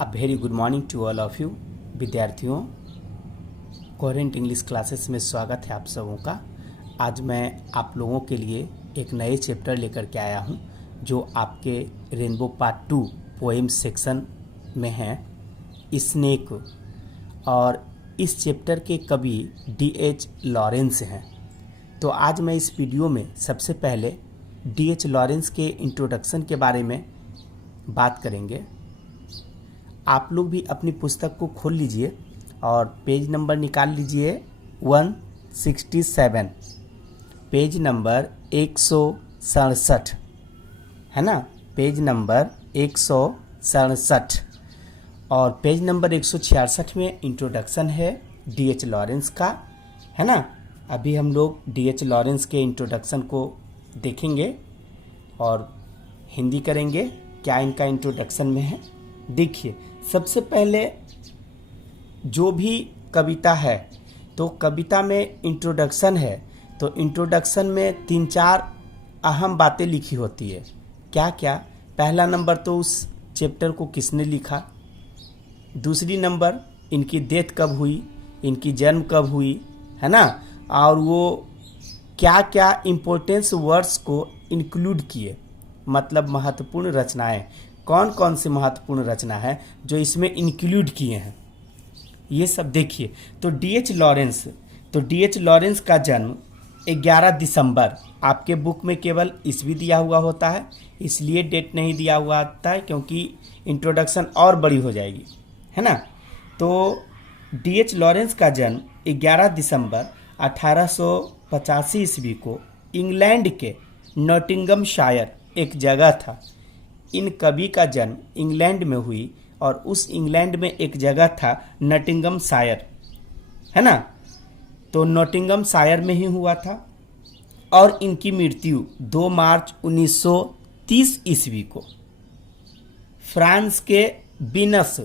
A very good morning to all of you. विद्यार्थियों, coherent English classes में स्वागत है आप सबों का। आज मैं आप लोगों के लिए एक नए चैप्टर लेकर के आया हूं जो आपके रेनबो पार्ट 2 पोएम सेक्शन में है, स्नेक। और इस चैप्टर के कवि D.H. लॉरेंस हैं। तो आज मैं इस वीडियो में सबसे पहले D.H. लॉरेंस के इंट्रोडक्शन के बारे में बात करेंगे। आप लोग भी अपनी पुस्तक को खोल लीजिए और पेज नंबर निकाल लीजिए 167, पेज नंबर 167 है ना, पेज नंबर 167। और पेज नंबर 166 में इंट्रोडक्शन है D.H. लॉरेंस का, है ना। अभी हम लोग D.H. लॉरेंस के इंट्रोडक्शन को देखेंगे और हिंदी करेंगे क्या इनका इंट्रोडक्शन में है। देखिए, सबसे पहले जो भी कविता है तो कविता में इंट्रोडक्शन है, तो इंट्रोडक्शन में 3-4 अहम बातें लिखी होती है। क्या क्या? पहला नंबर तो उस चैप्टर को किसने लिखा, दूसरी नंबर इनकी डेथ कब हुई, इनकी जन्म कब हुई, है ना, और वो क्या क्या इम्पोर्टेंस वर्ड्स को इंक्लूड किए, मतलब महत्वपूर्ण रचनाएं, कौन कौन सी महत्वपूर्ण रचना है जो इसमें इंक्लूड किए हैं, ये सब देखिए। तो D.H. लॉरेंस का जन्म 11 दिसंबर, आपके बुक में केवल ईस्वी दिया हुआ होता है, इसलिए डेट नहीं दिया हुआ होता है क्योंकि इंट्रोडक्शन और बड़ी हो जाएगी, है ना। तो D.H. लॉरेंस का जन्म 11 दिसंबर 1885 ईस्वी को इंग्लैंड के नॉटिंघमशायर एक जगह था। इन कवि का जन्म इंग्लैंड में हुई और उस इंग्लैंड में एक जगह था नॉटिंघमशायर, है ना। तो नॉटिंघमशायर में ही हुआ था और इनकी मृत्यु 2 मार्च 1930 ईस्वी को फ्रांस के बीनस,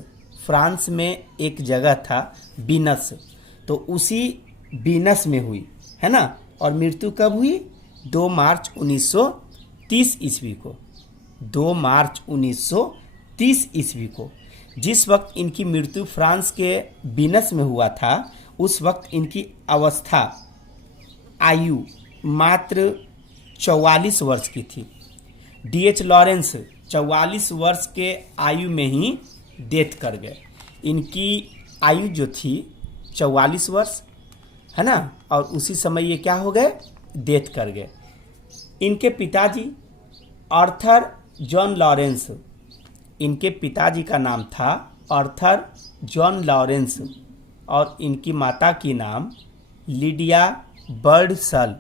फ्रांस में एक जगह था बीनस, तो उसी बीनस में हुई, है ना। और मृत्यु कब हुई? 2 मार्च 1930 ईस्वी को, 2 मार्च 1930 ईस्वी को। जिस वक्त इनकी मृत्यु फ्रांस के बीनस में हुआ था, उस वक्त इनकी अवस्था, आयु मात्र 44 वर्ष की थी। D.H. लॉरेंस 44 वर्ष के आयु में ही डेथ कर गए। इनकी आयु जो थी 44 वर्ष, है ना, और उसी समय ये क्या हो गए? डेथ कर गए। इनके पिताजी आर्थर जॉन लॉरेंस, इनके पिताजी का नाम था आर्थर जॉन लॉरेंस और इनकी माता की नाम लिडिया बर्डसल,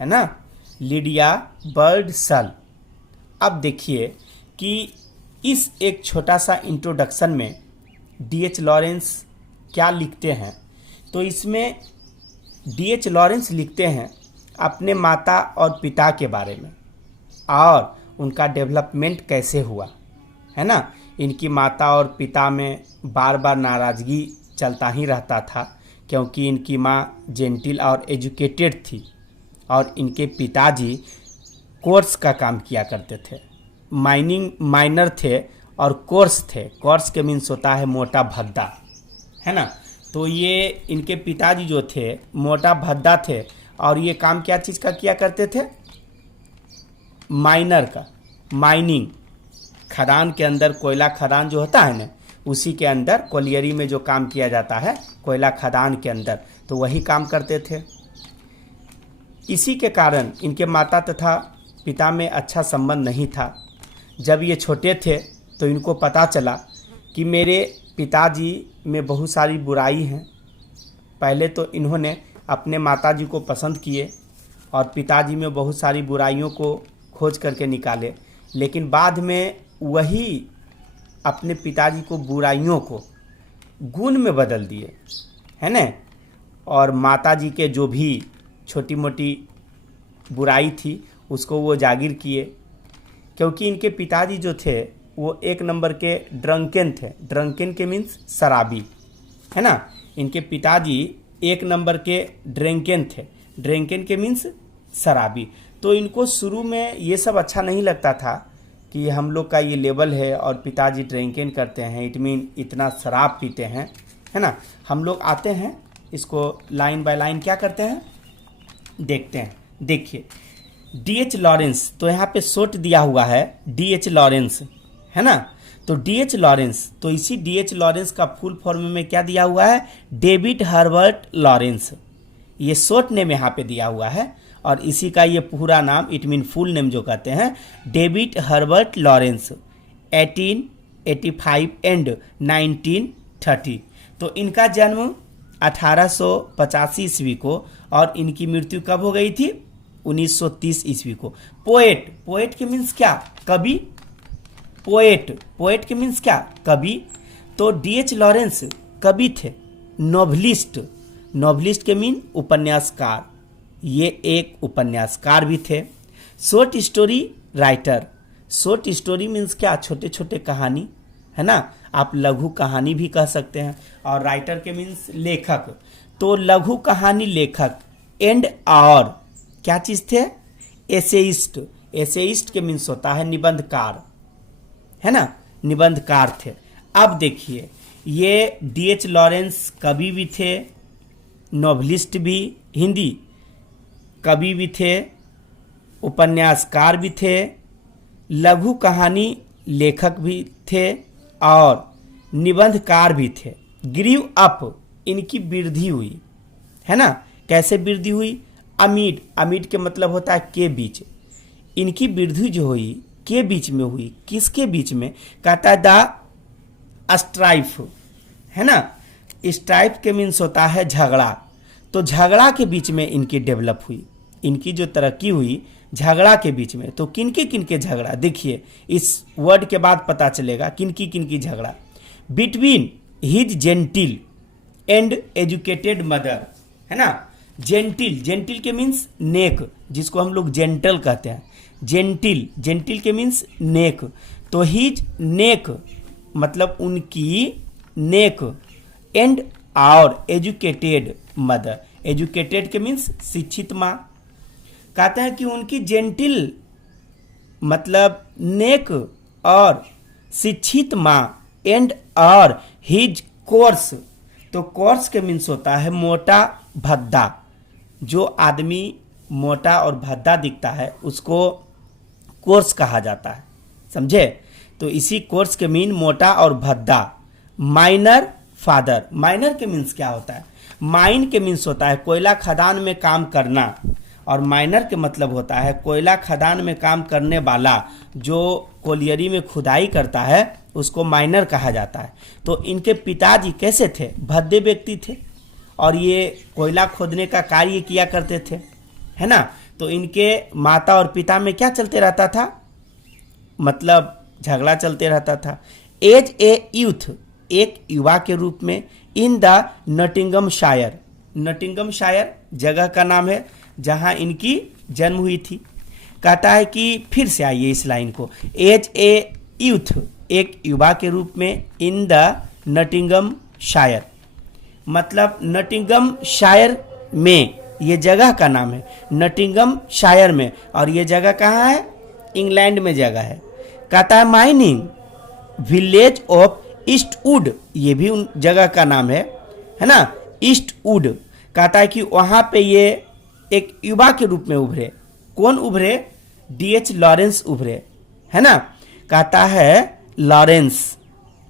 है ना, लिडिया बर्डसल। अब देखिए कि इस एक छोटा सा इंट्रोडक्शन में D.H. लॉरेंस क्या लिखते हैं। तो इसमें D.H. लॉरेंस लिखते हैं अपने माता और पिता के बारे में और उनका डेवलपमेंट कैसे हुआ, है ना। इनकी माता और पिता में बार बार नाराज़गी चलता ही रहता था क्योंकि इनकी माँ जेंटिल और एजुकेटेड थी और इनके पिताजी कोर्स का काम किया करते थे, माइनर थे और कोर्स थे। कोर्स के मीन्स होता है मोटा भद्दा, है ना। तो ये इनके पिताजी जो थे मोटा भद्दा थे और ये काम क्या चीज़ का किया करते थे? माइनर का, माइनिंग, खदान के अंदर, कोयला खदान जो होता है ना, उसी के अंदर कोलियरी में जो काम किया जाता है कोयला खदान के अंदर, तो वही काम करते थे। इसी के कारण इनके माता तथा पिता में अच्छा संबंध नहीं था। जब ये छोटे थे तो इनको पता चला कि मेरे पिताजी में बहुत सारी बुराई हैं। पहले तो इन्होंने अपने माताजी को पसंद किए और पिताजी में बहुत सारी बुराइयों को खोज करके निकाले, लेकिन बाद में वही अपने पिताजी को बुराइयों को गुण में बदल दिए, है ना। और माताजी के जो भी छोटी मोटी बुराई थी उसको वो जागिर किए, क्योंकि इनके पिताजी जो थे वो एक नंबर के ड्रंकन थे। ड्रंकन के मीन्स शराबी, है ना। इनके पिताजी एक नंबर के ड्रंकन थे, ड्रंकन के मीन्स शराबी। तो इनको शुरू में ये सब अच्छा नहीं लगता था, कि हम लोग का ये लेवल है और पिताजी ड्रिंकिंग करते हैं, इट मीन इतना शराब पीते हैं, है ना। हम लोग आते हैं, इसको लाइन बाय लाइन क्या करते हैं देखते हैं। देखिए D.H. लॉरेंस, तो यहाँ पे शॉर्ट दिया हुआ है D.H. लॉरेंस, है ना। तो D.H. लॉरेंस, तो इसी D.H. लॉरेंस का फुल फॉर्म में क्या दिया हुआ है, डेविड हर्बर्ट लॉरेंस, ये शॉर्ट नेम यहाँ पे दिया हुआ है। और इसी का ये पूरा नाम, इट मीन फुल नेम जो कहते हैं, डेविड हर्बर्ट लॉरेंस, 1885 एंड 1930। तो इनका जन्म 1885 ईस्वी को और इनकी मृत्यु कब हो गई थी, 1930 ईस्वी को। पोएट, पोएट के मीन्स क्या, कवि, पोएट, पोएट के मीन्स क्या, कवि। तो D.H. लॉरेंस कवि थे, नॉवलिस्ट, नॉवलिस्ट के मीन उपन्यासकार, ये एक उपन्यासकार भी थे। Short story writer, short story means क्या, छोटे छोटे कहानी, है ना, आप लघु कहानी भी कह सकते हैं। और राइटर के मीन्स लेखक, तो लघु कहानी लेखक। एंड और क्या चीज थे, एसेइस्ट, एसेइस्ट के मीन्स होता है निबंधकार, है ना, निबंधकार थे। अब देखिए ये D.H. लॉरेंस कवि भी थे, नॉवलिस्ट भी, हिंदी कवि भी थे, उपन्यासकार भी थे, लघु कहानी लेखक भी थे और निबंधकार भी थे। ग्रीव अप, इनकी वृद्धि हुई, है ना, कैसे वृद्धि हुई, अमीड, अमीड के मतलब होता है के बीच, इनकी वृद्धि जो हुई के बीच में हुई, किसके बीच में, कहता है द स्ट्राइफ, है ना, स्ट्राइफ के मीन्स होता है झगड़ा, तो झगड़ा के बीच में इनकी डेवलप हुई, इनकी जो तरक्की हुई झगड़ा के बीच में। तो किनके किनके झगड़ा, देखिए इस वर्ड के बाद पता चलेगा किनकी किनकी झगड़ा। Between his gentle and educated mother, है ना, जेंटिल, जेंटिल के मीन्स नेक, जिसको हम लोग जेंटल कहते हैं, जेंटिल, जेंटिल के मीन्स नेक। तो हिज नेक मतलब उनकी नेक, एंड और एजुकेटेड मदर, एजुकेटेड के मीन्स शिक्षित माँ। कहते हैं कि उनकी जेंटिल मतलब नेक और शिक्षित माँ, एंड और हिज कोर्स, तो कोर्स के मीन्स होता है मोटा भद्दा, जो आदमी मोटा और भद्दा दिखता है उसको कोर्स कहा जाता है, समझे। तो इसी कोर्स के मीन मोटा और भद्दा। माइनर फादर, माइनर के मीन्स क्या होता है, माइन के मीन्स होता है कोयला खदान में काम करना, और माइनर के मतलब होता है कोयला खदान में काम करने वाला, जो कोलियरी में खुदाई करता है उसको माइनर कहा जाता है। तो इनके पिताजी कैसे थे, भद्दे व्यक्ति थे और ये कोयला खोदने का कार्य किया करते थे, है ना। तो इनके माता और पिता में क्या चलते रहता था, मतलब झगड़ा चलते रहता था। एज ए यूथ, एक युवा के रूप में, इन द नटिंगमशायर, नटिंगमशायर जगह का नाम है जहां इनकी जन्म हुई थी। कहता है कि फिर से आइए इस लाइन को, एज ए यूथ, एक युवा के रूप में, इन द नटिंगमशायर मतलब नटिंगमशायर में, ये जगह का नाम है नटिंगमशायर में, और ये जगह कहाँ है, इंग्लैंड में जगह है। कहता है माइनिंग विलेज ऑफ ईस्टवुड, ये भी उन जगह का नाम है ना, ईस्टवुड। कहता है कि वहाँ पे ये एक युवा के रूप में उभरे। कौन उभरे, D.H. लॉरेंस उभरे, है ना। कहता है लॉरेंस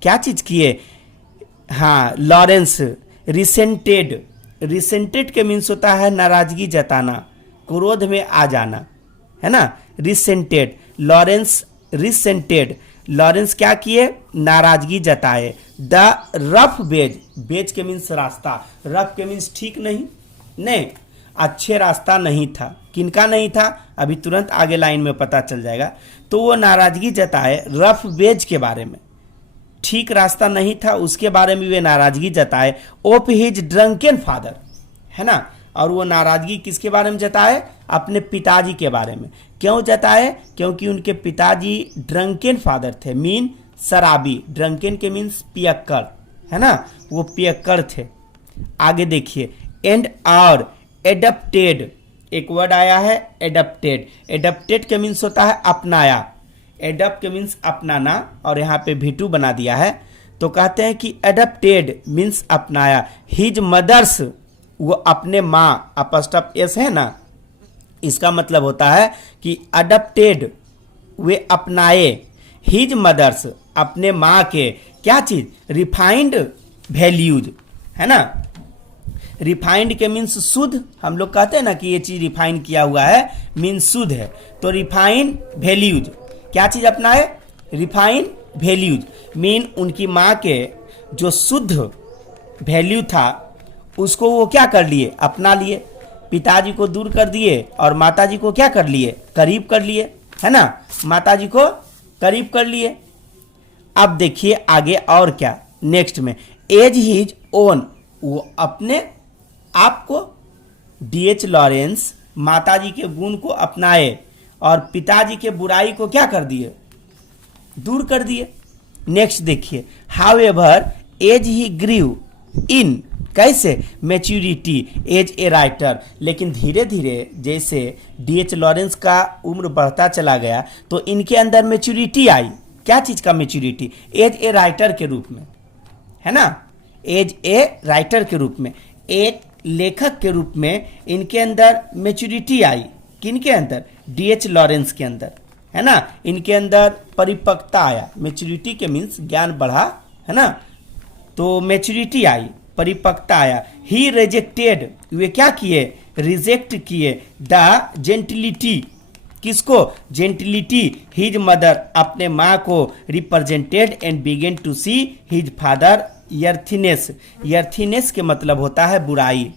क्या चीज किए, हाँ लॉरेंस रिसेंटेड, रिसेंटेड के मीन्स होता है नाराजगी जताना, क्रोध में आ जाना, है ना, रिसेंटेड। लॉरेंस रिसेंटेड, लॉरेंस क्या किए, नाराजगी जताए। द रफ बेज, बेज के मीन्स रास्ता, रफ के मीन्स ठीक नहीं, नहीं अच्छे रास्ता नहीं था। किनका नहीं था, अभी तुरंत आगे लाइन में पता चल जाएगा। तो वो नाराजगी जताए रफ बेज के बारे में, ठीक रास्ता नहीं था उसके बारे में वे नाराजगी जताए। ओफ हिज ड्रंकन फादर, है ना, और वो नाराजगी किसके बारे में जताए, अपने पिताजी के बारे में। क्यों जताए, क्योंकि उनके पिताजी ड्रंकन फादर थे, मीन शराबी, ड्रंकन के मीन्स पियक्कड़, है ना, वो पियक्कड़ थे। आगे देखिए, एंड और एडप्टेड, एक वर्ड आया है एडप्टेड, एडप्टेड के मीन्स होता है अपनाया, एडप्ट के मीन्स अपनाना, और यहाँ पे V2 बना दिया है। तो कहते हैं कि एडप्टेड मीन्स अपनाया, हिज मदर्स वो अपने माँ, अपस्टॉप एस है ना, इसका मतलब होता है कि अडप्टेड वे अपनाए, हिज मदर्स अपने माँ के क्या चीज, रिफाइंड वैल्यूज, है ना। रिफाइंड के मीन्स शुद्ध, हम लोग कहते हैं ना कि ये चीज रिफाइन किया हुआ है, मीन्स शुद्ध है। तो रिफाइंड वैल्यूज, क्या चीज अपनाए, रिफाइंड वैल्यूज, मीन उनकी माँ के जो शुद्ध वैल्यू था उसको वो क्या कर लिए, अपना लिए, पिताजी को दूर कर दिए और माताजी को क्या कर लिए, करीब कर लिए, है ना, माताजी को करीब कर लिए। अब देखिए आगे और क्या, नेक्स्ट में एज हिज ओन, वो अपने आप को, D.H. लॉरेंस माताजी के गुण को अपनाए और पिताजी के बुराई को क्या कर दिए, दूर कर दिए। नेक्स्ट देखिए, हाउएवर एज ही ग्रीव इन, कैसे, मैच्योरिटी एज ए राइटर, लेकिन धीरे धीरे जैसे D.H. लॉरेंस का उम्र बढ़ता चला गया तो इनके अंदर मैच्योरिटी आई, क्या चीज का मैच्योरिटी, एज ए राइटर के रूप में, है ना, एज ए राइटर के रूप में, एक लेखक के रूप में इनके अंदर मैच्योरिटी आई, किनके अंदर, D.H. लॉरेंस के अंदर, है ना, इनके अंदर परिपक्वता आया, मैच्योरिटी के मीन्स ज्ञान बढ़ा, है ना, तो मैच्योरिटी आई, परिपक्वता आया। ही रिजेक्टेड, वे क्या किए, रिजेक्ट किए, द जेंटिलिटी, किसको, जेंटिलिटी, हिज मदर अपने माँ को, represented and began to see his father earthiness, earthiness के मतलब होता है बुराई,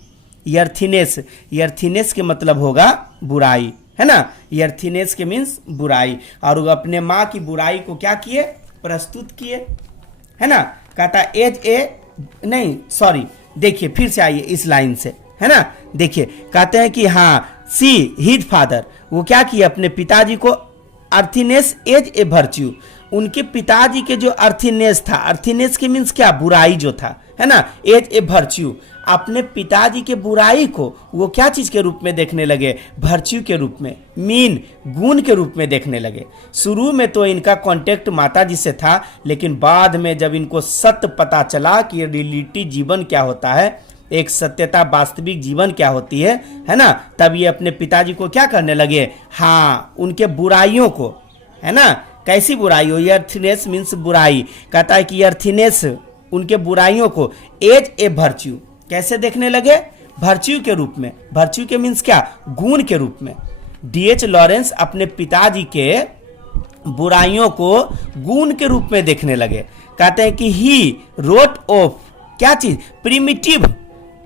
यर्थिनेस, यर्थिनेस के मतलब होगा बुराई, है ना, यर्थिनेस के मीन्स बुराई, और वो अपने माँ की बुराई को क्या किए, प्रस्तुत किए, है ना। कहता एज ए, नहीं सॉरी, देखिए फिर से आइए इस लाइन से, है ना, देखिए कहते हैं कि हाँ, सी हिज फादर, वो क्या किए, अपने पिताजी को, अर्थिनेस एज ए वर्च्यू, उनके पिताजी के जो अर्थिनेस था, अर्थिनेस के मीन्स क्या, बुराई जो था, है ना, एज ए वर्च्यू, अपने पिताजी के बुराई को वो क्या चीज के रूप में देखने लगे, वर्च्यू के रूप में, मीन गुण के रूप में देखने लगे। शुरू में तो इनका कांटेक्ट माताजी से था, लेकिन बाद में जब इनको सत्य पता चला कि रियलिटी जीवन क्या होता है, एक सत्यता वास्तविक जीवन क्या होती है ना, तब ये अपने पिताजी को क्या करने लगे, हाँ, उनके बुराइयों को, है ना, कैसी बुराई हो, यर्थिनेस मीन्स बुराई, कहता है कि यर्थिनेस उनके बुराइयों को एज ए वर्च्यू, कैसे देखने लगे, वर्च्यू के रूप में, वर्च्यू के मीन्स क्या, गुण के रूप में। D.H. लॉरेंस अपने पिताजी के बुराइयों को गुण के रूप में देखने लगे। कहते हैं कि ही रोट ऑफ, क्या चीज, प्रिमिटिव,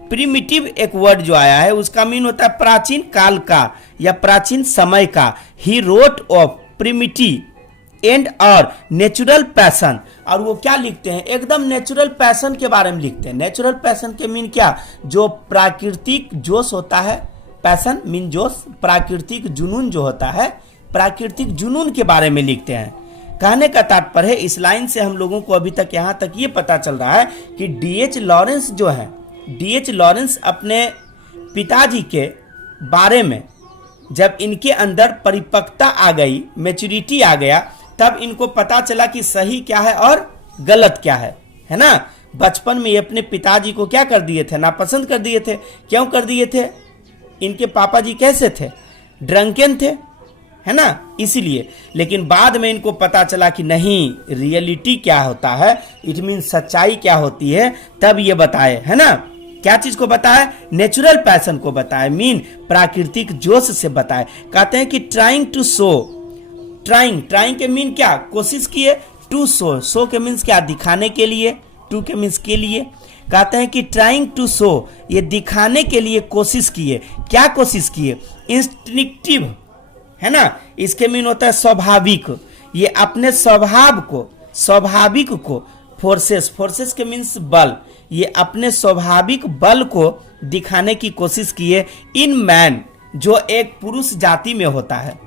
प्रिमिटिव एक वर्ड जो आया है उसका मीन होता है प्राचीन काल का या प्राचीन समय का। He wrote of primitive and और नेचुरल पैशन, और वो क्या लिखते हैं, एकदम नेचुरल पैशन के बारे में लिखते हैं। नेचुरल पैशन के मीन क्या, जो प्राकृतिक जोश होता है, पैशन मीन जोश, प्राकृतिक जुनून जो होता है, प्राकृतिक जुनून के बारे में लिखते हैं। कहने का तात्पर्य है, इस लाइन से हम लोगों को अभी तक यहाँ तक ये पता चल रहा है कि D.H. लॉरेंस जो है, D.H. लॉरेंस अपने पिताजी के बारे में जब इनके अंदर परिपक्वता आ गई, मैच्योरिटी आ गया, तब इनको पता चला कि सही क्या है और गलत क्या है ना। बचपन में ये अपने पिताजी को क्या कर दिए थे, नापसंद कर दिए थे। क्यों कर दिए थे, इनके पापा जी कैसे थे, ड्रंकन थे, है ना, इसीलिए। लेकिन बाद में इनको पता चला कि नहीं, रियलिटी क्या होता है, इट मीन सच्चाई क्या होती है, तब ये बताए, है ना, क्या चीज को बताए, नेचुरल पैशन को बताए, मीन प्राकृतिक जोश से बताए। कहते हैं कि trying to show, trying, trying के मीन क्या, कोशिश किए, टू शो, शो के मीन्स क्या, दिखाने के लिए, टू के मीन्स के लिए। कहते हैं कि ट्राइंग टू शो, ये दिखाने के लिए कोशिश किए। क्या कोशिश किए, इंस्टिंक्टिव, है ना, इसके मीन होता है स्वाभाविक, ये अपने स्वभाव को, स्वाभाविक को, फोर्सेस, फोर्सेस के मीन्स बल, ये अपने स्वाभाविक बल को दिखाने की कोशिश किए इन मैन, जो एक पुरुष जाति में होता है।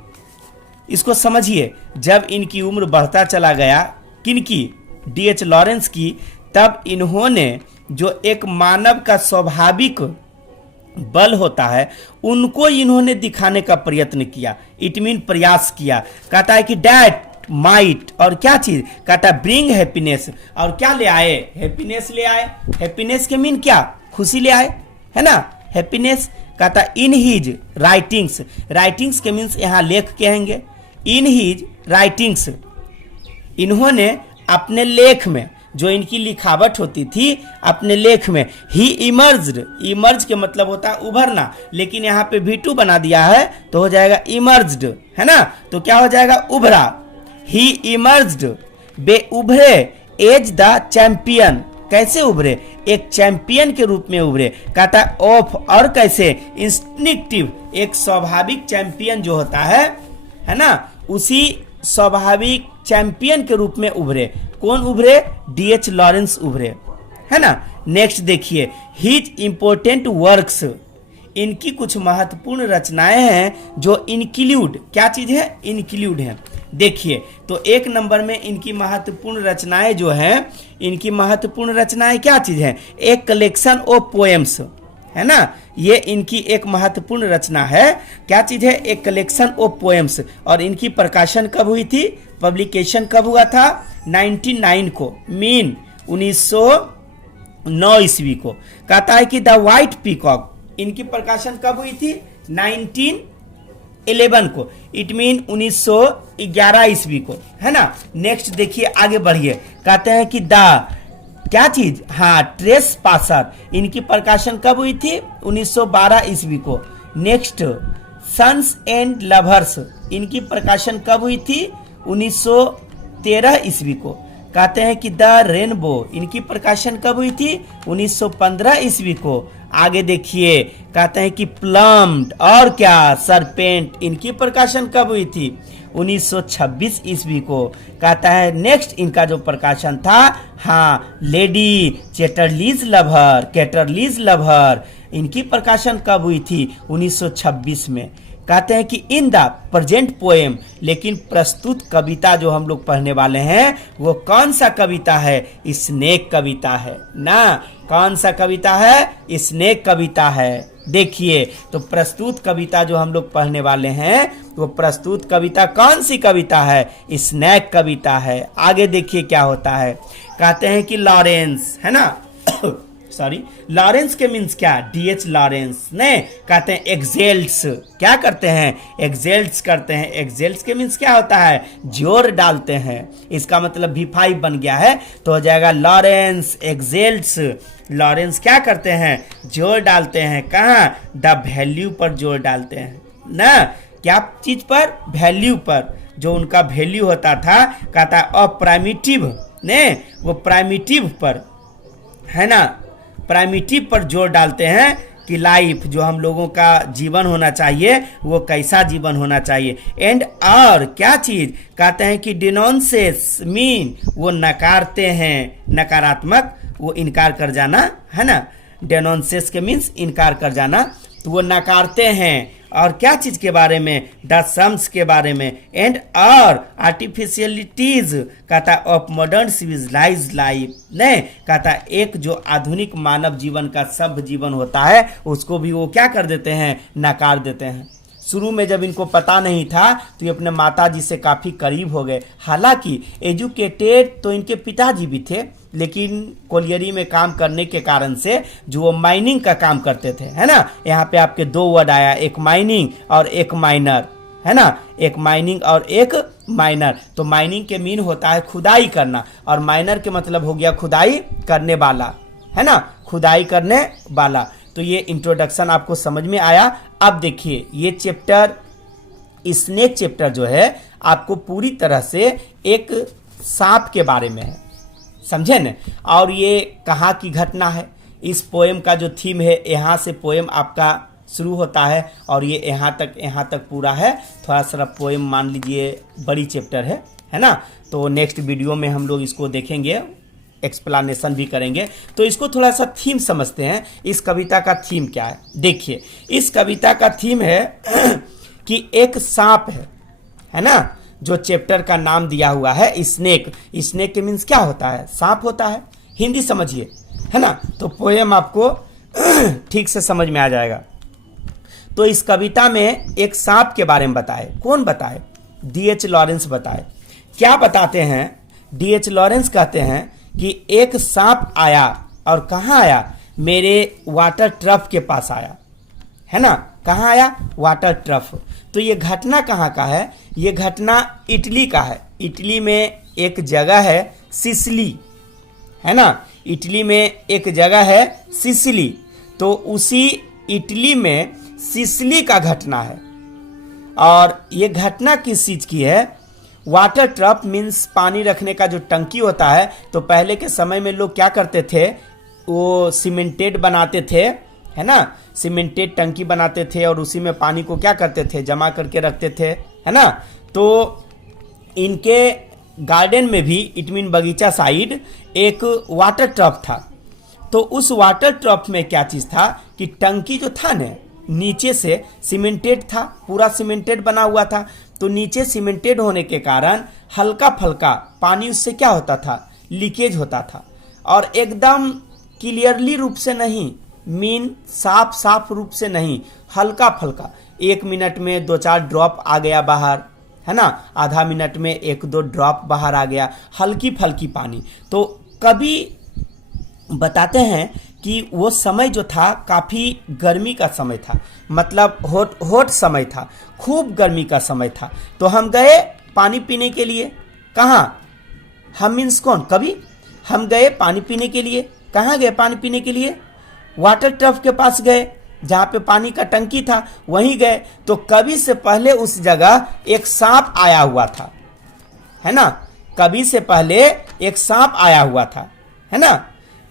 इसको समझिए, जब इनकी उम्र बढ़ता चला गया, किनकी, D.H. लॉरेंस की, तब इन्होंने जो एक मानव का स्वाभाविक बल होता है उनको इन्होंने दिखाने का प्रयत्न किया, इट मीन प्रयास किया। कहता है कि डैट माइट, और क्या चीज कहता है ब्रिंग हैप्पीनेस, और क्या ले आए, हैप्पीनेस ले आए। हैप्पीनेस के मीन क्या, खुशी ले आए, है ना, हैप्पीनेस। कहता इन हिज राइटिंग्स, राइटिंग्स के मीन्स यहाँ लेख कहेंगे। इन हिज राइटिंग्स, इन्होंने अपने लेख में, जो इनकी लिखावट होती थी अपने लेख में, ही इमर्ज्ड, इमर्ज के मतलब होता है उभरना, लेकिन यहाँ पे V2 बना दिया है तो हो जाएगा इमर्ज्ड, है ना, तो क्या हो जाएगा, उभरा। ही इमर्ज्ड, बे उभरे, एज द चैंपियन, कैसे उभरे, एक चैंपियन के रूप में उभरे। कहता ऑफ, और कैसे, इंस्टिंक्टिव, एक स्वाभाविक चैंपियन जो होता है ना, उसी स्वाभाविक चैंपियन के रूप में उभरे। कौन उभरे, D.H. लॉरेंस उभरे, है ना। नेक्स्ट देखिए, हिज इंपोर्टेंट वर्क्स, इनकी कुछ महत्वपूर्ण रचनाएं हैं जो इंक्लूड, क्या चीज है, इंक्लूड है। देखिए तो एक नंबर में इनकी महत्वपूर्ण रचनाएं जो हैं, इनकी महत्वपूर्ण रचनाएं क्या चीज है, एक कलेक्शन ऑफ पोएम्स, है ना, ये इनकी एक महत्वपूर्ण रचना है। क्या चीज है, एक कलेक्शन ऑफ पोएम्स। और इनकी प्रकाशन कब हुई थी, पब्लिकेशन कब हुआ था, 1909 को, मीन 1909 ईस्वी को। कहता है कि द व्हाइट पीकॉक, इनकी प्रकाशन कब हुई थी, 1911 को, इट मीन 1911 ईस्वी को, है ना। नेक्स्ट देखिए, आगे बढ़िए, कहते हैं कि द, क्या चीज, हाँ, ट्रेस पासर, इनकी प्रकाशन कब हुई थी, 1912 ईस्वी को। नेक्स्ट, सन्स एंड लवर्स, इनकी प्रकाशन कब हुई थी, 1913 ईस्वी को। कहते हैं कि द रेनबो, इनकी प्रकाशन कब हुई थी, 1915 ईस्वी को। आगे देखिए, कहते हैं कि प्लम्ड, और क्या, सरपेंट, इनकी प्रकाशन कब हुई थी, 1926 ईस्वी को। कहता है नेक्स्ट इनका जो प्रकाशन था, हाँ, लेडी चैटरलीज लवर, कैटरलीज लवर, इनकी प्रकाशन कब हुई थी, 1926 में। कहते हैं कि इन द प्रेजेंट पोएम, लेकिन प्रस्तुत कविता जो हम लोग पढ़ने वाले हैं वो कौन सा कविता है, स्नेक कविता है ना। कौन सा कविता है, स्नेक कविता है। देखिए तो प्रस्तुत कविता जो हम लोग पढ़ने वाले हैं वो प्रस्तुत कविता कौन सी कविता है, स्नेक कविता है। आगे देखिए क्या होता है, कहते हैं कि लॉरेंस, है ना सॉरी, लॉरेंस के मीन्स क्या, D.H. लॉरेंस ने, कहते हैं एक्सेल्ट्स, क्या करते हैं, एक्सेल्ट्स करते हैं। एक्सेल्ट्स के मीन्स क्या होता है, जोर डालते हैं, इसका मतलब V5 बन गया है तो हो जाएगा लॉरेंस एक्सेल्ट्स। लॉरेंस क्या करते हैं, जोर डालते हैं, कहाँ, द वैल्यू पर जोर डालते हैं ना, क्या चीज पर, वैल्यू पर, जो उनका वैल्यू होता था, कहता है प्राइमिटिव ने, वो प्राइमिटिव पर, है ना, प्राइमिटिव पर जोर डालते हैं कि लाइफ जो हम लोगों का जीवन होना चाहिए वो कैसा जीवन होना चाहिए। एंड और क्या चीज, कहते हैं कि डिनोंसेस मीन, वो नकारते हैं, नकारात्मक, वो इनकार कर जाना, है ना, डेनोंसेस के मीन्स इनकार कर जाना, तो वो नकारते हैं। और क्या चीज के बारे में, द सम्स के बारे में। एंड और आर्टिफिशियलिटीज, कहता ऑफ मॉडर्न सिविलाइज्ड लाइफ ने, कहता एक जो आधुनिक मानव जीवन का सभ्य जीवन होता है उसको भी वो क्या कर देते हैं, नकार देते हैं। शुरू में जब इनको पता नहीं था तो ये अपने माता जी से काफ़ी करीब हो गए। हालांकि एजुकेटेड तो इनके पिताजी भी थे, लेकिन कोलियरी में काम करने के कारण से जो वो माइनिंग का काम करते थे, है ना, यहाँ पे आपके दो वर्ड आया, एक माइनिंग और एक माइनर, है ना, एक माइनिंग और एक माइनर। तो माइनिंग के मीन होता है खुदाई करना और माइनर के मतलब हो गया खुदाई करने वाला, है ना, खुदाई करने वाला। तो ये इंट्रोडक्शन आपको समझ में आया। अब देखिए ये चैप्टर, स्नेक चैप्टर जो है आपको पूरी तरह से एक सांप के बारे में है, समझे न। और ये कहाँ की घटना है, इस पोएम का जो थीम है, यहाँ से पोएम आपका शुरू होता है और ये यहाँ तक पूरा है। थोड़ा सा पोएम मान लीजिए बड़ी चैप्टर है ना। तो नेक्स्ट वीडियो में हम लोग इसको देखेंगे, एक्सप्लेनेशन भी करेंगे। तो इसको थोड़ा सा थीम समझते हैं, इस कविता का थीम क्या है। देखिए इस कविता का थीम है कि एक सांप है ना, जो चैप्टर का नाम दिया हुआ है स्नेक। स्नेक के मीन्स क्या होता है, सांप होता है, हिंदी समझिए, है ना। तो पोएम आपको ठीक से समझ में आ जाएगा। तो इस कविता में एक सांप के बारे में बताए, कौन बताए, D.H. लॉरेंस बताए क्या बताते हैं, D.H. लॉरेंस कहते हैं कि एक सांप आया और कहाँ आया, मेरे वाटर ट्रफ के पास आया, है ना। कहाँ आया, वाटर ट्रफ। तो ये घटना कहाँ का है, ये घटना इटली का है। इटली में एक जगह है सिसिली, है ना, इटली में एक जगह है सिसिली। तो उसी इटली में सिसिली का घटना है। और ये घटना किस चीज की है, वाटर ट्रफ मीन्स पानी रखने का जो टंकी होता है। तो पहले के समय में लोग क्या करते थे, वो सीमेंटेड बनाते थे, है ना, सीमेंटेड टंकी बनाते थे और उसी में पानी को क्या करते थे, जमा करके रखते थे, है ना। तो इनके गार्डन में भी, इट मीन बगीचा साइड, एक वाटर ट्रफ था। तो उस वाटर ट्रफ में क्या चीज था कि टंकी जो था ना, नीचे से सीमेंटेड था, पूरा सीमेंटेड बना हुआ था। तो नीचे सीमेंटेड होने के कारण हल्का फल्का पानी उससे क्या होता था, लीकेज होता था। और एकदम क्लियरली रूप से नहीं, मीन साफ रूप से नहीं, हल्का फल्का, 1 मिनट में 2-4 ड्रॉप आ गया बाहर, है ना, आधा मिनट में 1-2 ड्रॉप बाहर आ गया, हल्की फल्की पानी। तो कभी बताते हैं कि वो समय जो था काफ़ी गर्मी का समय था, मतलब हॉट समय था, खूब गर्मी का समय था। तो हम गए पानी पीने के लिए, कहाँ, हम मीन्स कौन, कभी हम गए पानी पीने के लिए। कहाँ गए पानी पीने के लिए, वाटर ट्रफ के पास गए, जहाँ पे पानी का टंकी था वहीं गए। तो कभी से पहले उस जगह एक सांप आया हुआ था, है ना, कभी से पहले एक सांप आया हुआ था, है ना।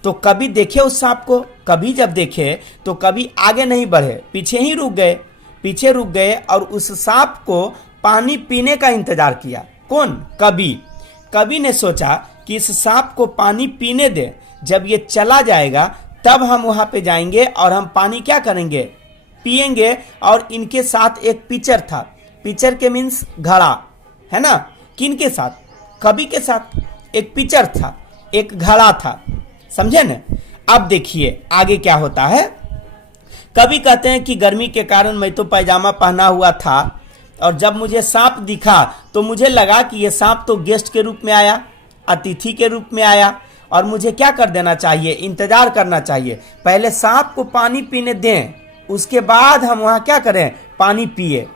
तो कभी देखे उस सांप को, कभी जब देखे तो कभी आगे नहीं बढ़े, पीछे ही रुक गए, पीछे रुक गए और उस सांप को पानी पीने का इंतजार किया। कौन, कभी ने सोचा कि इस सांप को पानी पीने दे, जब ये चला जाएगा तब हम वहां पे जाएंगे और हम पानी क्या करेंगे, पिएंगे। और इनके साथ एक पिचर था, पिचर के मीन्स घड़ा, है ना, किन के साथ, कभी के साथ एक पिचर था, एक घड़ा था, समझे न। अब देखिए आगे क्या होता है। कभी कहते हैं कि गर्मी के कारण मैं तो पैजामा पहना हुआ था और जब मुझे सांप दिखा तो मुझे लगा कि ये सांप तो गेस्ट के रूप में आया, अतिथि के रूप में आया, और मुझे क्या कर देना चाहिए, इंतजार करना चाहिए, पहले सांप को पानी पीने दें, उसके बाद हम वहां क्या करें, पानी पिए,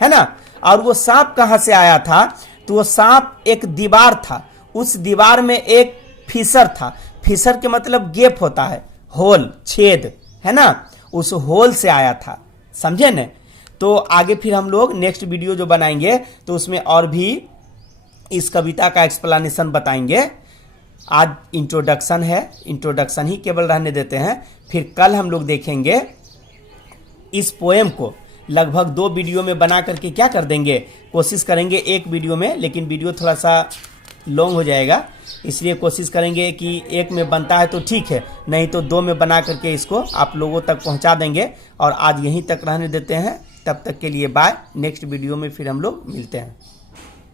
है ना। और वो सांप कहां से आया था, तो वो सांप एक दीवार था, उस दीवार में एक फिशर था, फिशर के मतलब गैप होता है, होल, छेद, है ना, उस होल से आया था, समझे न। तो आगे फिर हम लोग नेक्स्ट वीडियो जो बनाएंगे तो उसमें और भी इस कविता का एक्सप्लेनेशन बताएंगे। आज इंट्रोडक्शन है, इंट्रोडक्शन ही केवल रहने देते हैं। फिर कल हम लोग देखेंगे इस पोएम को लगभग 2 वीडियो में बना करके क्या कर देंगे, कोशिश करेंगे एक वीडियो में, लेकिन वीडियो थोड़ा सा लॉन्ग हो जाएगा, इसलिए कोशिश करेंगे कि एक में बनता है तो ठीक है, नहीं तो 2 में बना करके इसको आप लोगों तक पहुंचा देंगे। और आज यहीं तक रहने देते हैं, तब तक के लिए बाय। नेक्स्ट वीडियो में फिर हम लोग मिलते हैं।